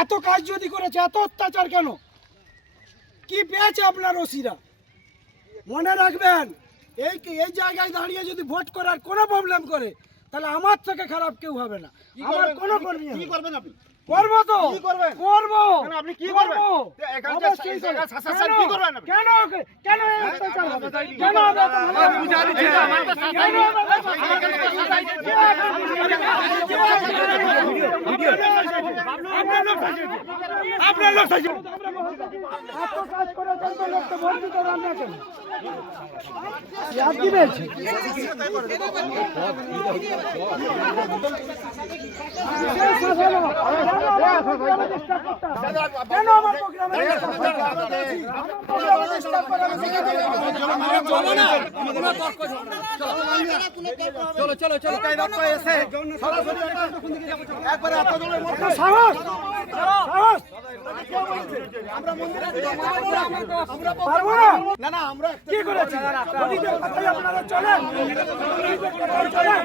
এত কাজ যদি করেছে, এত অত্যাচার কেন? কি পেয়েছে আপনার ওসিরা? মনে রাখবেন, এই জায়গায় দাঁড়িয়ে যদি ভোট করার কোনো প্রবলেম করে, তাহলে আমার থেকে খারাপ কেউ হবে না। আমার কোনো কর্মী কি করবেন আপনি? করবো তো, কি করবেন? করবো। কেন আপনি কি করবেন? এখানকার শাসন কি করবেন আপনি? কেন কেন এই অত্যাচার হবে? কেন হবে? বুঝা দিচ্ছি না, আমার কাছে কেন হবে? আপনার লোক থাকে। এত কাজ করেছেন তো লোকটা ভোট দিতে পারেন না কেন? ইয়াদ দিবেন? কেন আমার প্রোগ্রামে চলো চলো চলো সাহস সাহস পারবো না। না না আমরা কি করেছি? আপনারা চলেন, চলেন।